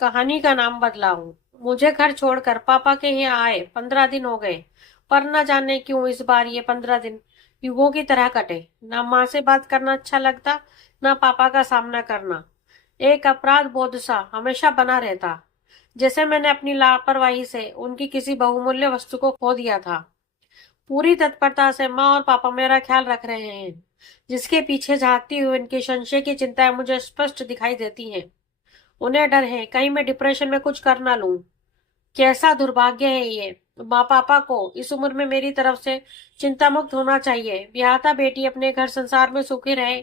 कहानी का नाम बदला हूँ। मुझे घर छोड़कर पापा के यहाँ आए 15 दिन हो गए। पर न जाने क्यों इस बार ये 15 दिन युगों की तरह कटे। ना माँ से बात करना अच्छा लगता, ना पापा का सामना करना। एक अपराध बोध सा हमेशा बना रहता, जैसे मैंने अपनी लापरवाही से उनकी किसी बहुमूल्य वस्तु को खो दिया था। पूरी तत्परता से माँ और पापा मेरा ख्याल रख रहे हैं, जिसके पीछे झांकती हुई उनकी संशय की चिंताएं मुझे स्पष्ट दिखाई देती हैं। उन्हें डर है कहीं मैं डिप्रेशन में कुछ कर ना लूं। कैसा दुर्भाग्य है ये। माँ पापा को इस उम्र में मेरी तरफ से चिंता मुक्त होना चाहिए। ब्याहता बेटी अपने घर संसार में सुखी रहे,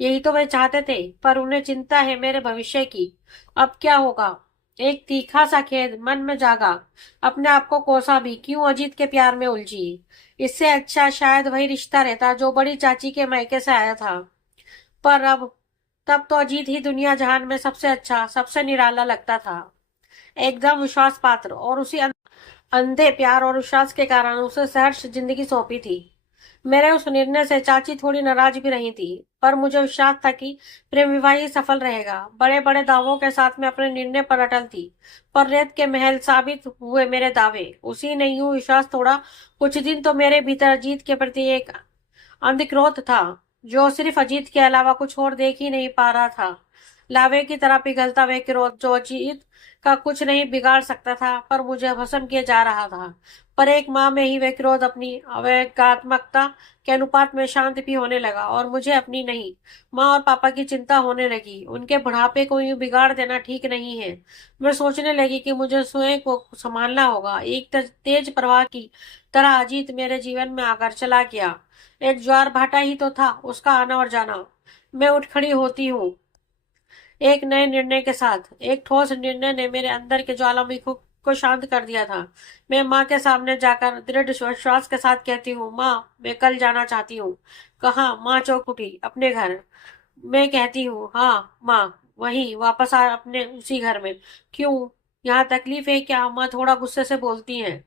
यही तो वे चाहते थे। पर उन्हें चिंता है मेरे भविष्य की। अब क्या होगा। एक तीखा सा खेद मन में जागा। अपने आप को कोसा भी, क्यों अजीत के प्यार में उलझी। इससे अच्छा शायद वही रिश्ता रहता जो बड़ी चाची के मायके से आया था। पर अब, तब तो अजीत ही दुनिया जहान में सबसे अच्छा, सबसे निराला लगता था। एकदम विश्वास पात्र, और उसी अंधे प्यार और विश्वास के कारण उसे सहर्ष जिंदगी सौंपी थी। मेरे उस निर्णय से चाची थोड़ी नाराज भी रही थी, पर मुझे विश्वास था कि प्रेम विवाह ही सफल रहेगा। बड़े बड़े दावों के साथ मैं अपने निर्णय पर अटल थी, पर रेत के महल साबित हुए मेरे दावे। उसी ने यूं विश्वास तोड़ा। कुछ दिन तो मेरे भीतर अजीत के प्रति एक अंधक्रोध था, जो सिर्फ अजीत के अलावा कुछ और देख ही नहीं पा रहा था। लावे की तरह पिघलता वह क्रोध जो अजीत का कुछ नहीं बिगाड़ सकता था, पर मुझे भस्म किए जा रहा था। पर एक माह में ही वह क्रोध अपनी अवैज्ञात्मकता के अनुपात में शांत भी होने लगा, और मुझे अपनी नहीं, माँ और पापा की चिंता होने लगी। उनके बुढ़ापे को यूं बिगाड़ देना ठीक नहीं है। मैं सोचने लगी कि मुझे स्वयं को संभालना होगा। एक तेज प्रवाह की तरह अजीत मेरे जीवन में आकर चला गया। एक ज्वार भाटा ही तो था उसका आना और जाना। मैं उठ खड़ी होती हूँ एक नए निर्णय के साथ। एक ठोस निर्णय ने मेरे अंदर के ज्वालामुखी को शांत कर दिया था। मैं माँ के सामने जाकर दृढ़ विश्वास के साथ कहती हूँ, माँ, मैं कल जाना चाहती हूँ। कहाँ? माँ चौंक उठी। अपने घर। मैं कहती हूँ, हाँ माँ, वहीं वापस आ, अपने उसी घर में। क्यों? यहाँ तकलीफ है क्या? माँ थोड़ा गुस्से से बोलती है।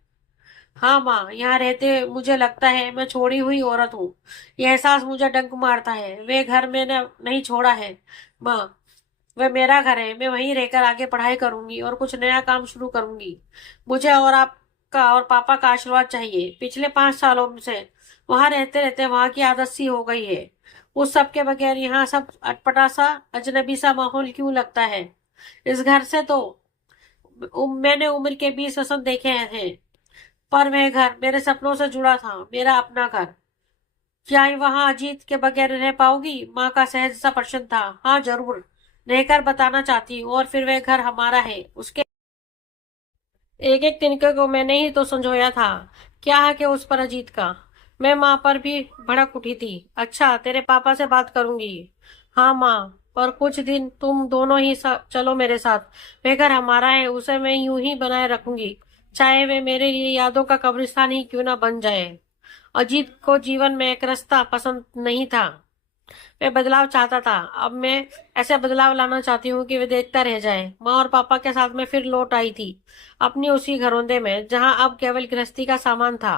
हाँ माँ, यहाँ रहते मुझे लगता है मैं छोड़ी हुई औरत हूँ। यह एहसास मुझे डंक मारता है। वे घर मैंने नहीं छोड़ा है माँ। वह मेरा घर है। मैं वहीं रहकर आगे पढ़ाई करूंगी और कुछ नया काम शुरू करूंगी। मुझे और आपका और पापा का आशीर्वाद चाहिए। पिछले 5 सालों से वहां रहते रहते वहां की आदत सी हो गई है। उस सब के बगैर यहाँ सब अटपटा सा, अजनबी सा माहौल क्यों लगता है। इस घर से तो मैंने उम्र के 20 वसंत देखे हैं, पर वह घर मेरे सपनों से जुड़ा था, मेरा अपना घर। क्या वहां अजीत के बगैर रह पाओगी? माँ का सहज सा प्रश्न था। हाँ जरूर, रहकर बताना चाहती हूँ। और फिर वह घर हमारा है। उसके एक एक तिनके को मैंने ही तो संजोया था। क्या है कि उस पर अजीत का। मैं माँ पर भी भड़क उठी थी। अच्छा, तेरे पापा से बात करूंगी। हाँ माँ, पर कुछ दिन तुम दोनों ही चलो मेरे साथ। वह घर हमारा है, उसे मैं यूं ही बनाए रखूंगी, चाहे वे मेरे लिए यादों का कब्रिस्तान ही क्यों ना बन जाए। अजीत को जीवन में एक रास्ता पसंद नहीं था। मैं बदलाव चाहता था। अब मैं ऐसे बदलाव लाना चाहती हूँ कि वे देखता रह जाए। माँ और पापा के साथ मैं फिर लौट आई थी, अपनी उसी घरौंदे में जहाँ अब केवल गृहस्थी का सामान था।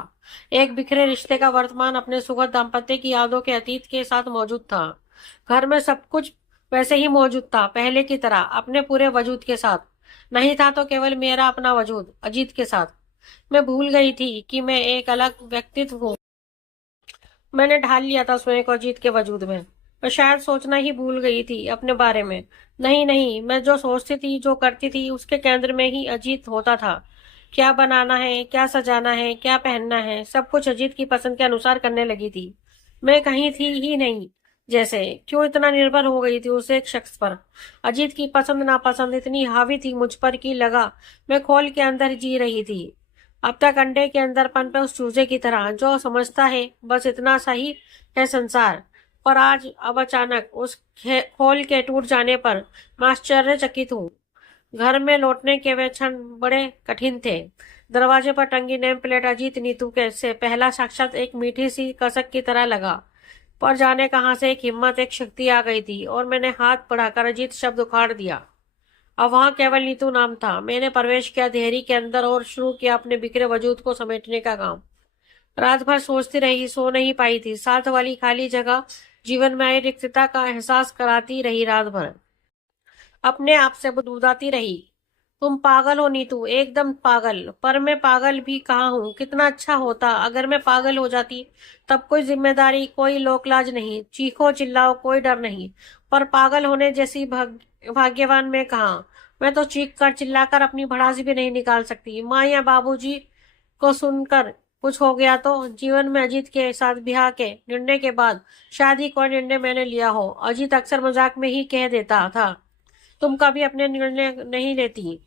एक बिखरे रिश्ते का वर्तमान अपने सुखद दाम्पत्य की यादों के अतीत के साथ मौजूद था। घर में सब कुछ वैसे ही मौजूद था, पहले की तरह, अपने पूरे वजूद के साथ। नहीं था तो केवल मेरा अपना वजूद अजीत के साथ। मैं भूल गई थी कि मैं एक अलग व्यक्तित्व हूँ। मैंने ढाल लिया था स्वयं को अजीत के वजूद में। मैं शायद सोचना ही भूल गई थी अपने बारे में। नहीं नहीं, मैं जो सोचती थी, जो करती थी, उसके केंद्र में ही अजीत होता था। क्या बनाना है, क्या सजाना है, क्या पहनना है, सब कुछ अजीत की पसंद के अनुसार करने लगी थी। मैं कहीं थी ही नहीं। जैसे क्यों इतना निर्भर हो गई थी उस एक शख्स पर। अजीत की पसंद नापसंद इतनी हावी थी मुझ पर कि लगा मैं खोल के अंदर जी रही थी। अब तक अंडे के अंदर पनपे उस चूजे की तरह, जो समझता है बस इतना सा ही है संसार। पर आज अब अचानक उस खोल के टूट जाने पर मैं आश्चर्यचकित हूँ। घर में लौटने के वे क्षण बड़े कठिन थे। दरवाजे पर टंगी नेम प्लेट अजीत नीतू के से पहला साक्षात एक मीठी सी कसक की तरह लगा। पर जाने कहाँ से एक हिम्मत, एक शक्ति आ गई थी, और मैंने हाथ बढ़ाकर अजीत शब्द उखाड़ दिया। अब वहां केवल नीतू नाम था। मैंने प्रवेश किया देहरी के अंदर और शुरू किया अपने बिखरे वजूद को समेटने का काम। रात भर सोचती रही, सो नहीं पाई थी। साथ वाली खाली जगह जीवन में आई रिक्तता का एहसास कराती रही रात भर। अपने आप से बुदबुदाती रही। तुम पागल हो नीतू, एकदम पागल। पर मैं पागल भी कहाँ हूँ। कितना अच्छा होता अगर मैं पागल हो जाती। तब कोई जिम्मेदारी, कोई लोकलाज नहीं, चीखो चिल्लाओ कोई डर नहीं। पर पागल होने जैसी भाग्यवान मैं कहाँ। मैं तो चीख कर चिल्ला कर अपनी भड़ासी भी नहीं निकाल सकती। माँ या बाबूजी को सुनकर कुछ हो गया तो। जीवन में अजीत के साथ ब्याह के निर्णय के बाद शादी का निर्णय मैंने लिया हो, अजीत अक्सर मजाक में ही कह देता था, तुम कभी अपने निर्णय नहीं लेती।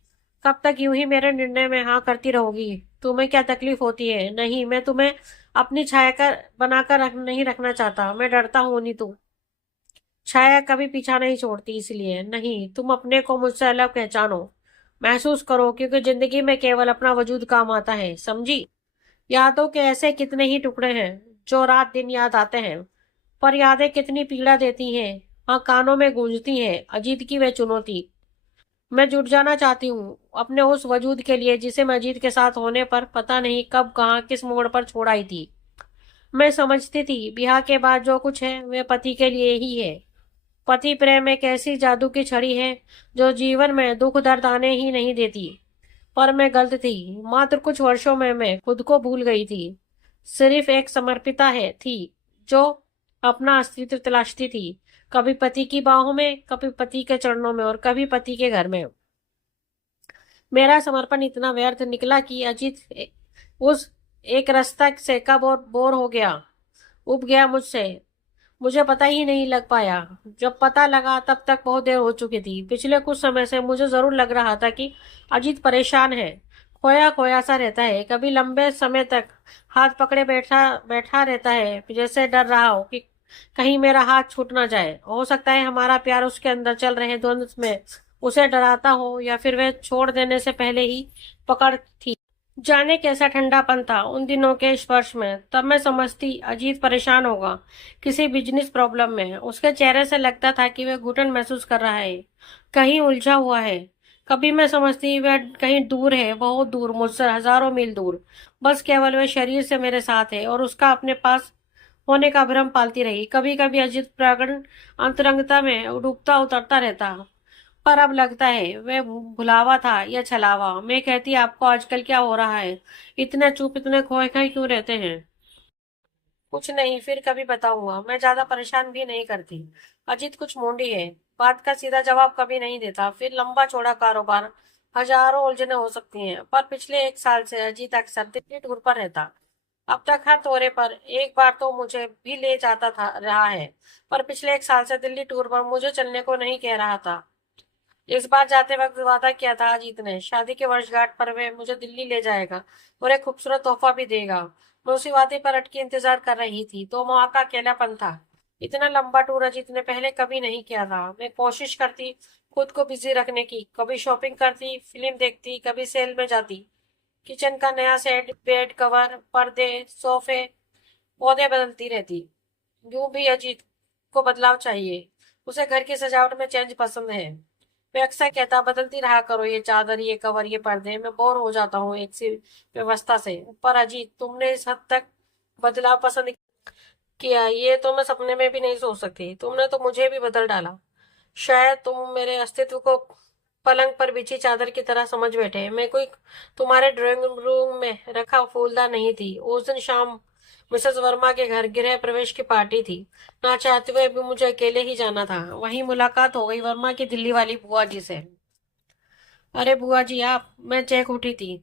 कब तक यूं ही मेरे निर्णय में हाँ करती रहोगी। तुम्हें क्या तकलीफ होती है? नहीं, मैं तुम्हें अपनी छाया कर बनाकर नहीं रखना चाहता। मैं डरता हूँ नीतू। छाया कभी पीछा नहीं छोड़ती, इसलिए नहीं, तुम अपने को मुझसे अलग पहचानो, महसूस करो, क्योंकि जिंदगी में केवल अपना वजूद काम आता है, समझी? यादों के ऐसे कितने ही टुकड़े हैं जो रात दिन याद आते हैं, पर यादें कितनी पीड़ा देती हैं। हाँ, कानों में गूंजती हैं अजीत की वे चुनौती। मैं जुट जाना चाहती हूँ अपने उस वजूद के लिए जिसे मैं अजीत के साथ होने पर पता नहीं कब कहाँ किस मोड़ पर छोड़ आई थी। मैं समझती थी ब्याह के बाद जो कुछ है वे पति के लिए ही है। पति प्रेम एक ऐसी जादू की छड़ी है जो जीवन में दुख दर्द आने ही नहीं देती। पर मैं गलत थी। मात्र कुछ वर्षों में मैं खुद को भूल गई थी। सिर्फ एक समर्पिता है थी जो अपना अस्तित्व तलाशती थी, कभी पति की बाहों में, कभी पति के चरणों में, और कभी पति के घर में। मेरा समर्पण इतना व्यर्थ निकला कि अजीत उस एक रास्ता से कब और बोर हो गया, उब गया मुझसे। मुझे पता ही नहीं लग पाया। जब पता लगा तब तक बहुत देर हो चुकी थी। पिछले कुछ समय से मुझे जरूर लग रहा था कि अजीत परेशान है, खोया खोया सा रहता है। कभी लंबे समय तक हाथ पकड़े बैठा बैठा रहता है, जैसे डर रहा हो कि कहीं मेरा हाथ छूट ना जाए। हो सकता है हमारा प्यार उसके अंदर चल रहे द्वंद्व में उसे डराता हो, या फिर वह छोड़ देने से पहले ही पकड़ थी। जाने कैसा ठंडापन था उन दिनों के स्पर्श में। तब मैं समझती अजीत परेशान होगा, किसी बिजनेस प्रॉब्लम में। उसके चेहरे से लगता था कि वह घुटन महसूस कर रहा है, कहीं उलझा हुआ है। कभी मैं समझती वह कहीं दूर है, बहुत दूर, मुझसे हजारों मील दूर। बस केवल वह शरीर से मेरे साथ है और उसका अपने पास होने का भ्रम पालती रही। कभी कभी अजीत प्रागण अंतरंगता में डूबता उतरता रहता, पर अब लगता है वह भुलावा था या छलावा। मैं कहती आपको आजकल क्या हो रहा है, इतने चुप, इतने खोए खोए क्यों रहते हैं? कुछ नहीं, फिर कभी बताऊंगा। मैं ज्यादा परेशान भी नहीं करती। अजीत कुछ मोंडी है, बात का सीधा जवाब कभी नहीं देता। फिर लंबा चौड़ा कारोबार, हजारों उलझने हो सकती हैं। पर पिछले एक साल से अजीत अक्सर दिल्ली टूर पर रहता। अब तक हर दौरे पर एक बार तो मुझे भी ले जाता था रहा है, पर पिछले एक साल से दिल्ली टूर पर मुझे चलने को नहीं कह रहा था। इस बार जाते वक्त वादा किया था अजीत ने, शादी के वर्षगांठ पर वे मुझे दिल्ली ले जाएगा और एक खूबसूरत तोहफा भी देगा। मैं उसी वादे पर अटकी इंतजार कर रही थी तो वहां का अकेलापन था। इतना लंबा टूर अजीत ने पहले कभी नहीं किया था। मैं कोशिश करती खुद को बिजी रखने की, कभी शॉपिंग करती, फिल्म देखती, कभी सेल में जाती। किचन का नया सेट, बेड कवर, पर्दे, सोफे, पौधे बदलती रहती। यूं भी अजीत को बदलाव चाहिए। उसे घर की सजावट में चेंज पसंद है। मैं अक्सर कहता बदलती रहा करो ये चादर, ये कवर, ये पर्दे, मैं बोर हो जाता हूँ एक सी व्यवस्था से। पर अजीत, तुमने इस हद तक बदलाव पसंद किया ये तो मैं सपने में भी नहीं सोच सकती। तुमने तो मुझे भी बदल डाला। शायद तुम मेरे अस्तित्व को पलंग पर बिछी चादर की तरह समझ बैठे। मैं कोई तुम्हारे ड्राइंग रूम में रखा फूलदान नहीं थी। उस दिन शाम मिसेस वर्मा के घर गृह प्रवेश की पार्टी थी। ना चाहते हुए भी मुझे अकेले ही जाना था। वहीं मुलाकात हो गई वर्मा की दिल्ली वाली बुआ जी से। अरे बुआ जी आप, मैं चेक उठी थी।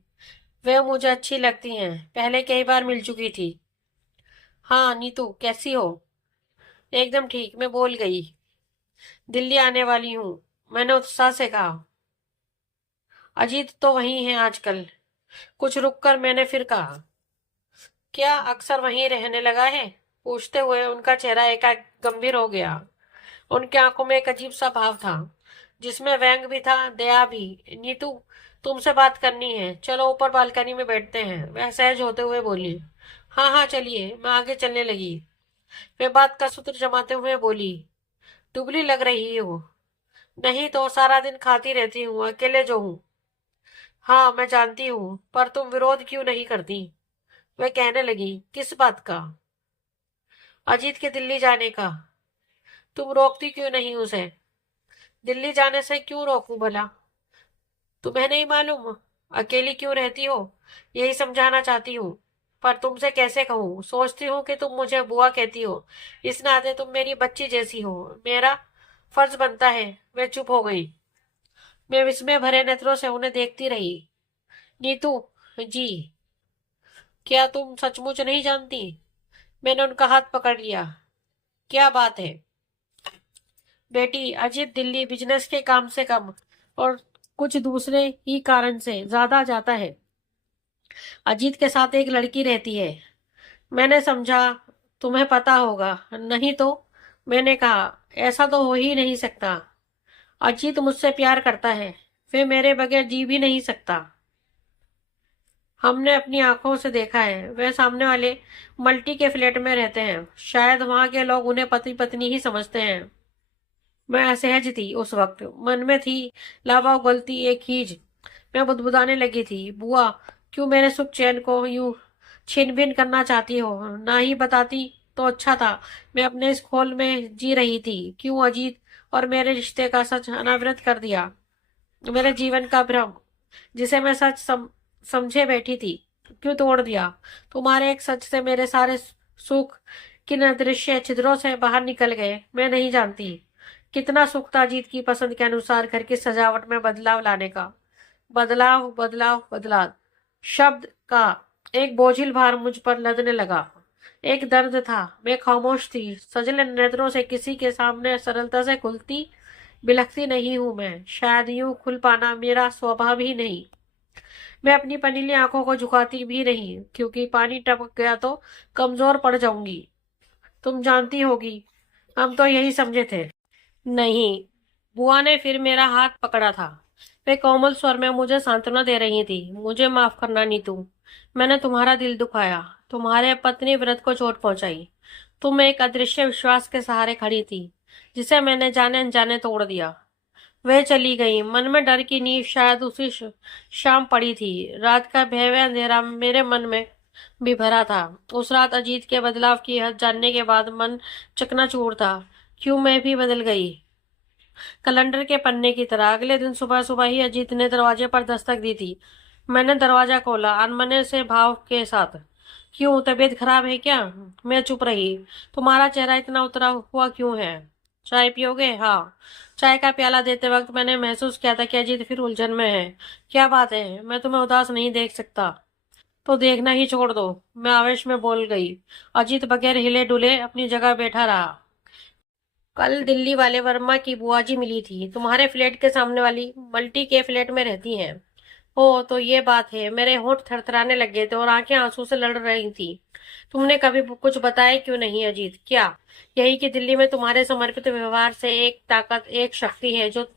वे मुझे अच्छी लगती हैं, पहले कई बार मिल चुकी थी। हाँ नीतू, कैसी हो? एकदम ठीक, मैं बोल गई, दिल्ली आने वाली हूँ, मैंने उत्साह से कहा। अजीत तो वही है आजकल। कुछ रुक कर मैंने फिर कहा, क्या अक्सर वहीं रहने लगा है? पूछते हुए उनका चेहरा एकाएक गंभीर हो गया। उनकी आंखों में एक अजीब सा भाव था, जिसमें व्यंग भी था, दया भी। नीतू, तुमसे बात करनी है, चलो ऊपर बालकनी में बैठते हैं, वह सहज होते हुए बोली। हाँ हाँ चलिए। मैं आगे चलने लगी। वे बात का सूत्र जमाते हुए बोली, दुबली लग रही हो। नहीं तो सारा दिन खाती रहती हूँ, अकेले जो हूँ। हाँ मैं जानती हूँ, पर तुम विरोध क्यों नहीं करती? वह कहने लगी, किस बात का? अजीत के दिल्ली जाने का। तुम रोकती क्यों नहीं उसे? दिल्ली जाने से क्यों रोकूं भला? तुम्हें नहीं मालूम अकेली क्यों रहती हो? यही समझाना चाहती हूँ। पर तुमसे कैसे कहूँ? सोचती हूँ कि तुम मुझे बुआ कहती हो, इस नाते तुम मेरी बच्ची जैसी हो। मेरा फर्ज बनता है। मैं चुप हो गई। मैं विस्मय भरे नेत्रों से उन्हें देखती रही। नीतू जी, क्या तुम सचमुच नहीं जानती? मैंने उनका हाथ पकड़ लिया। क्या बात है? बेटी, अजीत दिल्ली बिजनेस के काम से कम और कुछ दूसरे ही कारण से ज्यादा जाता है। अजीत के साथ एक लड़की रहती है। मैंने समझा तुम्हें पता होगा, नहीं तो? मैंने कहा, ऐसा तो हो ही नहीं सकता। अजीत मुझसे प्यार करता है, फिर मेरे बगैर जी भी नहीं सकता। हमने अपनी आंखों से देखा है। वे सामने वाले मल्टी के फ्लैट में रहते हैं। शायद वहां के लोग उन्हें पति पत्नी ही समझते हैं। मैं असहज थी उस वक्त। मन में थी लावा उगलती एक खीज। मैं बुदबुदाने लगी थी। बुआ, क्यों मेरे सुख चैन को यूं छिन भिन करना चाहती हो? ना ही बताती तो अच्छा था। मैं अपने इस खोल में जी रही थी। क्यों अजीत और मेरे रिश्ते का सच अनावृत कर दिया? मेरे जीवन का भ्रम, जिसे मैं सच समझे बैठी थी, क्यों तोड़ दिया? तुम्हारे एक सच से मेरे सारे सुख किन अदृश्य छिद्रों से बाहर निकल गए। मैं नहीं जानती कितना सुख था जीत की पसंद के अनुसार घर की सजावट में बदलाव लाने का। बदलाव बदलाव बदलाव शब्द का एक बोझिल भार मुझ पर लदने लगा। एक दर्द था। मैं खामोश थी। सजल नेत्रों से किसी के सामने सरलता से खुलती बिलखती नहीं हूं मैं। शायद यूं खुल पाना मेरा स्वभाव ही नहीं। मैं अपनी पनीली आंखों को झुकाती भी नहीं, क्योंकि पानी टपक गया तो कमजोर पड़ जाऊंगी। तुम जानती होगी, हम तो यही समझे थे। नहीं। बुआ ने फिर मेरा हाथ पकड़ा था। वे कोमल स्वर में मुझे सांत्वना दे रही थी। मुझे माफ करना नीतू। मैंने तुम्हारा दिल दुखाया, तुम्हारे पत्नी व्रत को चोट पहुंचाई। तुम एक अदृश्य विश्वास के सहारे खड़ी थी, जिसे मैंने जाने अनजाने तोड़ दिया। वह चली गई। मन में डर की नींव शायद उसी शाम पड़ी थी। रात का भयभय अंधेरा मेरे मन में भी भरा था। उस रात अजीत के बदलाव की हद जानने के बाद मन चकनाचूर था। क्यों मैं भी बदल गई, कैलेंडर के पन्ने की तरह। अगले दिन सुबह सुबह ही अजीत ने दरवाजे पर दस्तक दी थी। मैंने दरवाजा खोला अनमने से भाव के साथ। क्यों, तबीयत खराब है क्या? मैं चुप रही। तुम्हारा चेहरा इतना उतरा हुआ क्यों है? चाय पियोगे? हाँ। चाय का प्याला देते वक्त मैंने महसूस किया था कि अजीत फिर उलझन में है। क्या बात है? मैं तुम्हें उदास नहीं देख सकता। तो देखना ही छोड़ दो, मैं आवेश में बोल गई। अजीत बगैर हिले डुले अपनी जगह बैठा रहा। कल दिल्ली वाले वर्मा की बुआ जी मिली थी। तुम्हारे फ्लैट के सामने वाली मल्टी के फ्लैट में रहती हैं। ओ, तो ये बात है। मेरे होंठ थरथराने लगे थे और आंखें आंसू से लड़ रही थी। तुमने कभी कुछ बताया क्यों नहीं अजीत? क्या यही कि दिल्ली में तुम्हारे समर्पित व्यवहार से एक ताकत, एक शक्ति है जो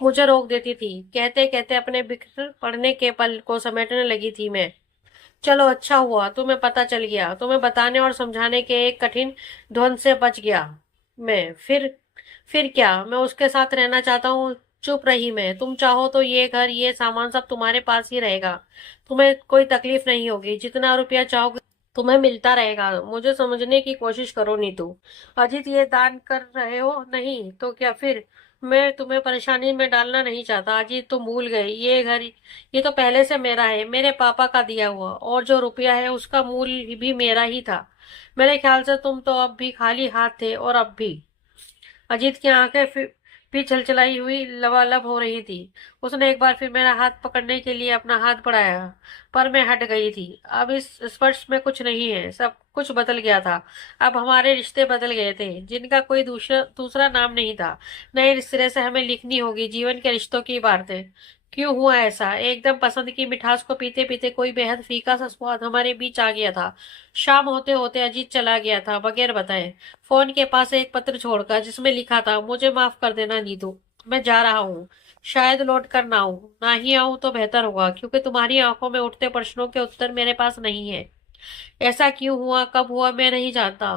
मुझे रोक देती थी? कहते कहते अपने बिखर पड़ने के पल को समेटने लगी थी मैं। चलो अच्छा हुआ तुम्हें पता चल गया। तुम्हें बताने और समझाने के एक कठिन द्वंद से बच गया मैं। फिर क्या? मैं उसके साथ रहना चाहता हूँ। चुप रही मैं। तुम चाहो तो ये घर, ये सामान सब तुम्हारे पास ही रहेगा। तुम्हें कोई तकलीफ नहीं होगी। जितना रुपया चाहोगे तुम्हें मिलता रहेगा। मुझे समझने की कोशिश करो नीतू। अजीत, ये दान कर रहे हो? नहीं तो क्या फिर? मैं तुम्हें परेशानी में डालना नहीं चाहता। अजीत, तुम भूल गए, ये घर, ये तो पहले से मेरा है, मेरे पापा का दिया हुआ। और जो रुपया है उसका मूल्य भी मेरा ही था। मेरे ख्याल से तुम तो अब भी खाली हाथ थे। और अब भी। अजीत की आंखें भी छलछलाई हुई लबालब हो रही थी। उसने एक बार फिर मेरा हाथ पकड़ने के लिए अपना हाथ बढ़ाया, पर मैं हट गई थी। अब इस स्पर्श में कुछ नहीं है। सब कुछ बदल गया था। अब हमारे रिश्ते बदल गए थे, जिनका कोई दूसरा दूसरा नाम नहीं था। नए सिरे से हमें लिखनी होगी जीवन के रिश्तों की इबारतें। क्यों हुआ ऐसा? एकदम पसंद की मिठास को पीते पीते कोई बेहद फीका सा स्वाद हमारे बीच आ गया था। शाम होते होते अजीत चला गया था बगैर बताए, फोन के पास एक पत्र छोड़कर, जिसमें लिखा था, मुझे माफ कर देना नीतू, मैं जा रहा हूँ। शायद लौट कर ना आऊं। ना ही आऊं तो बेहतर होगा, क्योंकि तुम्हारी आंखों में उठते प्रश्नों के उत्तर मेरे पास नहीं है। ऐसा क्यों हुआ, कब हुआ, मैं नहीं जानता।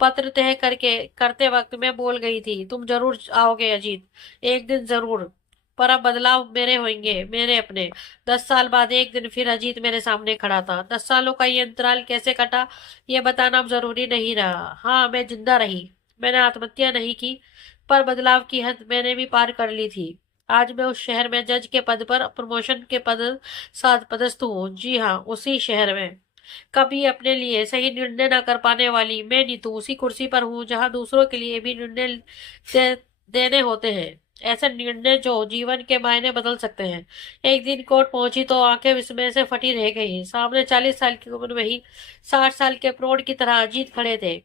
पत्र तय करके करते वक्त मैं बोल गई थी, तुम जरूर आओगे अजीत, एक दिन जरूर। पर अब बदलाव मेरे होंगे, मेरे अपने। 10 साल बाद एक दिन फिर अजीत मेरे सामने खड़ा था। 10 सालों का ये अंतराल कैसे कटा, ये बताना अब जरूरी नहीं रहा। हाँ, मैं जिंदा रही। मैंने आत्महत्या नहीं की, पर बदलाव की हद मैंने भी पार कर ली थी। आज मैं उस शहर में जज के पद पर प्रमोशन के पद साथ पदस्थ हूँ। जी हाँ, उसी शहर में। कभी अपने लिए सही निर्णय न कर पाने वाली मैं नीतू उसी कुर्सी पर हूँ जहाँ दूसरों के लिए भी निर्णय देने होते हैं। ऐसे निर्णय जो जीवन के मायने बदल सकते हैं। एक दिन कोर्ट पहुंची तो आंखें विस्मय से फटी रह गई। सामने 40 साल की उम्र में ही 60 साल के प्रौढ़ की तरह अजीत खड़े थे।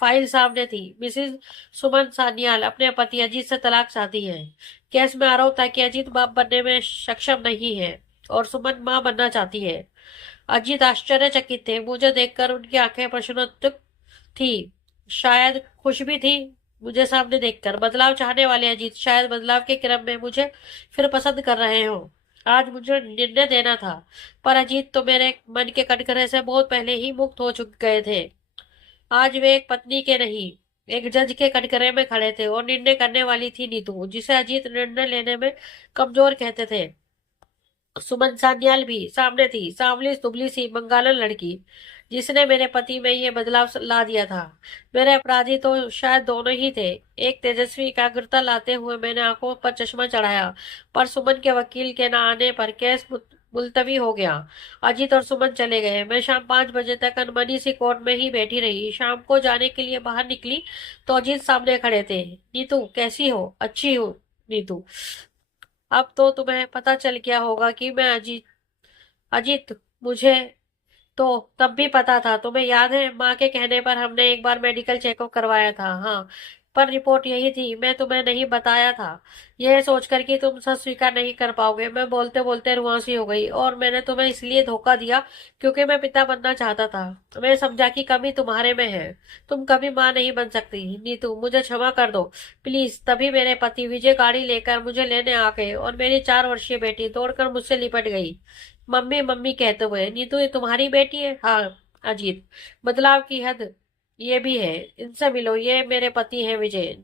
फाइल सामने थी। मिसिज सुमन सान्याल अपने पति अजीत से तलाक चाहती है। केस में आरोप था कि अजीत बाप बनने में सक्षम नहीं है और सुमन मां बनना चाहती है। अजीत आश्चर्यचकित थे। मुझे देखकर उनकी आंखें प्रश्नोत्तुक थी, शायद खुश भी थी। मुझे सामने देखकर बदलाव चाहने वाले अजीत शायद बदलाव के क्रम में मुझे फिर पसंद कर रहे हो। आज मुझे निर्णय देना था, पर अजीत तो मेरे मन के कटघरे से बहुत पहले ही मुक्त हो चुके गए थे। आज वे एक पत्नी के नहीं, एक जज के कटघरे में खड़े थे और निर्णय करने वाली थी नीतू, जिसे अजीत निर्णय लेने में कमजोर कहते थे। सुमन सान्याल भी सामने थी, सांवली दुबली सी बंगालन लड़की, जिसने मेरे पति में ये बदलाव ला दिया था। मेरे अपराधी तो शायद दोनों ही थे। एक तेजस्वी एकाग्रता लाते हुए मैंने आंखों पर चश्मा चढ़ाया, पर सुमन के वकील के न आने पर केस मुलतवी हो गया। अजीत और सुमन चले गए। मैं शाम 5 बजे तक अनमनी सी कोर्ट में ही बैठी रही। शाम को जाने के लिए बाहर निकली तो अजीत सामने खड़े थे। नीतू कैसी हो? अच्छी हूँ नीतू। अब तो तुम्हें पता चल गया होगा कि मैं अजीत। अजीत, मुझे तो तब भी पता था। तुम्हें याद है माँ के कहने पर हमने एक बार मेडिकल चेकअप करवाया था? हाँ, पर रिपोर्ट यही थी। मैं तुम्हें नहीं बताया था यह सोचकर कि तुम सच स्वीकार नहीं कर पाओगे। मैं बोलते बोलते रुआंसी हो गई। और मैंने तुम्हें इसलिए धोखा दिया क्योंकि मैं पिता बनना चाहता था। मैं समझा कि कमी तुम्हारे में है। तुम कभी माँ नहीं बन सकती। नीतू, मुझे क्षमा कर दो प्लीज। तभी मेरे पति विजय गाड़ी लेकर मुझे लेने आ गए और मेरी 4 वर्षीय बेटी दौड़कर मुझसे लिपट गई, मम्मी मम्मी कहते हुए। नीतू, ये तुम्हारी बेटी है? हाँ। अजीत, बदलाव की हद ये भी है। इनसे मिलो, ये मेरे पति हैं विजय।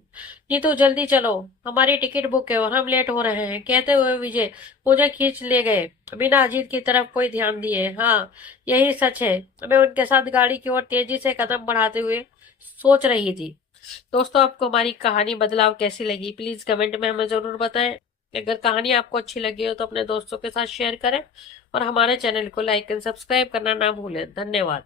नीतू, जल्दी चलो, हमारी टिकट बुक है और हम लेट हो रहे हैं, कहते हुए विजय मुझे खींच ले गए बिना अजीत की तरफ कोई ध्यान दिए। हाँ, यही सच है। मैं उनके साथ गाड़ी की ओर तेजी से कदम बढ़ाते हुए सोच रही थी। दोस्तों, आपको हमारी कहानी बदलाव कैसी लगी प्लीज कमेंट में हमें जरूर बताएं। अगर कहानी आपको अच्छी लगी हो तो अपने दोस्तों के साथ शेयर करें और हमारे चैनल को लाइक एंड सब्सक्राइब करना ना भूलें। धन्यवाद।